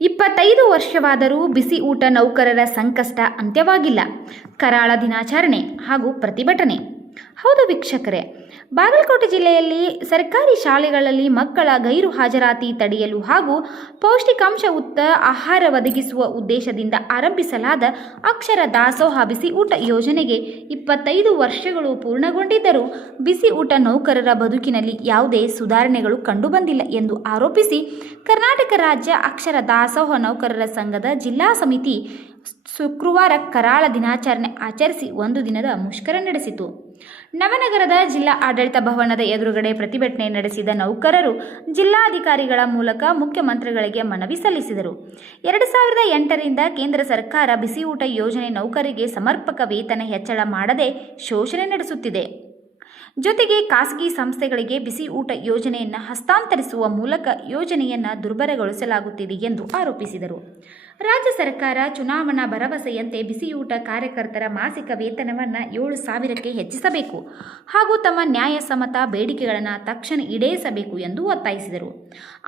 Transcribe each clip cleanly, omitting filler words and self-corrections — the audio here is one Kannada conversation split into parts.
25 ವರ್ಷವಾದರೂ ಬಿಸಿ ಊಟ ನೌಕರರ ಸಂಕಷ್ಟ ಅಂತ್ಯವಾಗಿಲ್ಲ. ಕರಾಳ ದಿನಾಚರಣೆ ಹಾಗೂ ಪ್ರತಿಭಟನೆ. ಹೌದು ವೀಕ್ಷಕರೇ, ಬಾಗಲಕೋಟೆ ಜಿಲ್ಲೆಯಲ್ಲಿ ಸರ್ಕಾರಿ ಶಾಲೆಗಳಲ್ಲಿ ಮಕ್ಕಳ ಗೈರು ಹಾಜರಾತಿ ತಡೆಯಲು ಹಾಗೂ ಪೌಷ್ಟಿಕಾಂಶಯುಕ್ತ ಆಹಾರ ಒದಗಿಸುವ ಉದ್ದೇಶದಿಂದ ಆರಂಭಿಸಲಾದ ಅಕ್ಷರ ದಾಸೋಹ ಬಿಸಿ ಊಟ ಯೋಜನೆಗೆ 25 ವರ್ಷಗಳು ಪೂರ್ಣಗೊಂಡಿದ್ದರೂ ಬಿಸಿ ಊಟ ನೌಕರರ ಬದುಕಿನಲ್ಲಿ ಯಾವುದೇ ಸುಧಾರಣೆಗಳು ಕಂಡುಬಂದಿಲ್ಲ ಎಂದು ಆರೋಪಿಸಿ ಕರ್ನಾಟಕ ರಾಜ್ಯ ಅಕ್ಷರ ದಾಸೋಹ ನೌಕರರ ಸಂಘದ ಜಿಲ್ಲಾ ಸಮಿತಿ ಶುಕ್ರವಾರ ಕರಾಳ ದಿನಾಚರಣೆ ಆಚರಿಸಿ ಒಂದು ದಿನದ ಮುಷ್ಕರ ನಡೆಸಿತು. ನವನಗರದ ಜಿಲ್ಲಾ ಆಡಳಿತ ಭವನದ ಎದುರುಗಡೆ ಪ್ರತಿಭಟನೆ ನಡೆಸಿದ ನೌಕರರು ಜಿಲ್ಲಾಧಿಕಾರಿಗಳ ಮೂಲಕ ಮುಖ್ಯಮಂತ್ರಿಗಳಿಗೆ ಮನವಿ ಸಲ್ಲಿಸಿದರು. 2008ರಿಂದ ಕೇಂದ್ರ ಸರ್ಕಾರ ಬಿಸಿಯೂಟ ಯೋಜನೆ ನೌಕರರಿಗೆ ಸಮರ್ಪಕ ವೇತನ ಹೆಚ್ಚಳ ಮಾಡದೆ ಶೋಷಣೆ ನಡೆಸುತ್ತಿದೆ. ಜೊತೆಗೆ ಖಾಸಗಿ ಸಂಸ್ಥೆಗಳಿಗೆ ಬಿಸಿ ಊಟ ಯೋಜನೆಯನ್ನು ಹಸ್ತಾಂತರಿಸುವ ಮೂಲಕ ಯೋಜನೆಯನ್ನು ದುರ್ಬಲಗೊಳಿಸಲಾಗುತ್ತಿದೆ ಎಂದು ಆರೋಪಿಸಿದರು. ರಾಜ್ಯ ಸರ್ಕಾರ ಚುನಾವಣಾ ಭರವಸೆಯಂತೆ ಬಿಸಿಯೂಟ ಕಾರ್ಯಕರ್ತರ ಮಾಸಿಕ ವೇತನವನ್ನು 7,000ಕ್ಕೆ ಹೆಚ್ಚಿಸಬೇಕು ಹಾಗೂ ತಮ್ಮ ನ್ಯಾಯಸಮ್ಮತ ಬೇಡಿಕೆಗಳನ್ನು ತಕ್ಷಣ ಈಡೇರಿಸಬೇಕು ಎಂದು ಒತ್ತಾಯಿಸಿದರು.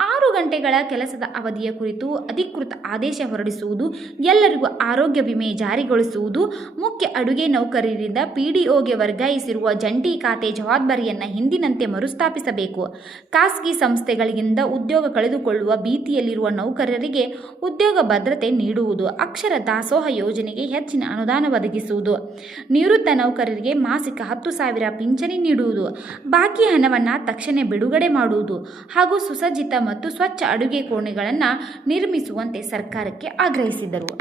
6 ಗಂಟೆಗಳ ಕೆಲಸದ ಅವಧಿಯ ಕುರಿತು ಅಧಿಕೃತ ಆದೇಶ ಹೊರಡಿಸುವುದು, ಎಲ್ಲರಿಗೂ ಆರೋಗ್ಯ ವಿಮೆ ಜಾರಿಗೊಳಿಸುವುದು, ಮುಖ್ಯ ಅಡುಗೆ ನೌಕರರಿಂದ ಪಿಡಿಒಗೆ ವರ್ಗಾಯಿಸಿರುವ ಜಂಟಿ ಖಾತೆ ಜವಾಬ್ದಾರಿಯನ್ನು ಹಿಂದಿನಂತೆ ಮರುಸ್ಥಾಪಿಸಬೇಕು. ಖಾಸಗಿ ಸಂಸ್ಥೆಗಳಿಂದ ಉದ್ಯೋಗ ಕಳೆದುಕೊಳ್ಳುವ ಭೀತಿಯಲ್ಲಿರುವ ನೌಕರರಿಗೆ ಉದ್ಯೋಗ ಭದ್ರತೆ ನೀಡುವುದು, ಅಕ್ಷರ ದಾಸೋಹ ಯೋಜನೆಗೆ ಹೆಚ್ಚಿನ ಅನುದಾನ ಒದಗಿಸುವುದು, ನಿವೃತ್ತ ನೌಕರರಿಗೆ ಮಾಸಿಕ 10,000 ಪಿಂಚಣಿ ನೀಡುವುದು, ಬಾಕಿ ಹಣವನ್ನು ತಕ್ಷಣ ಬಿಡುಗಡೆ ಮಾಡುವುದು ಹಾಗೂ ಸುಸಜ್ಜಿತ ಮತ್ತು ಸ್ವಚ್ಛ ಅಡುಗೆ ಕೋಣೆಗಳನ್ನು ನಿರ್ಮಿಸುವಂತೆ ಸರ್ಕಾರಕ್ಕೆ ಆಗ್ರಹಿಸಿದರು.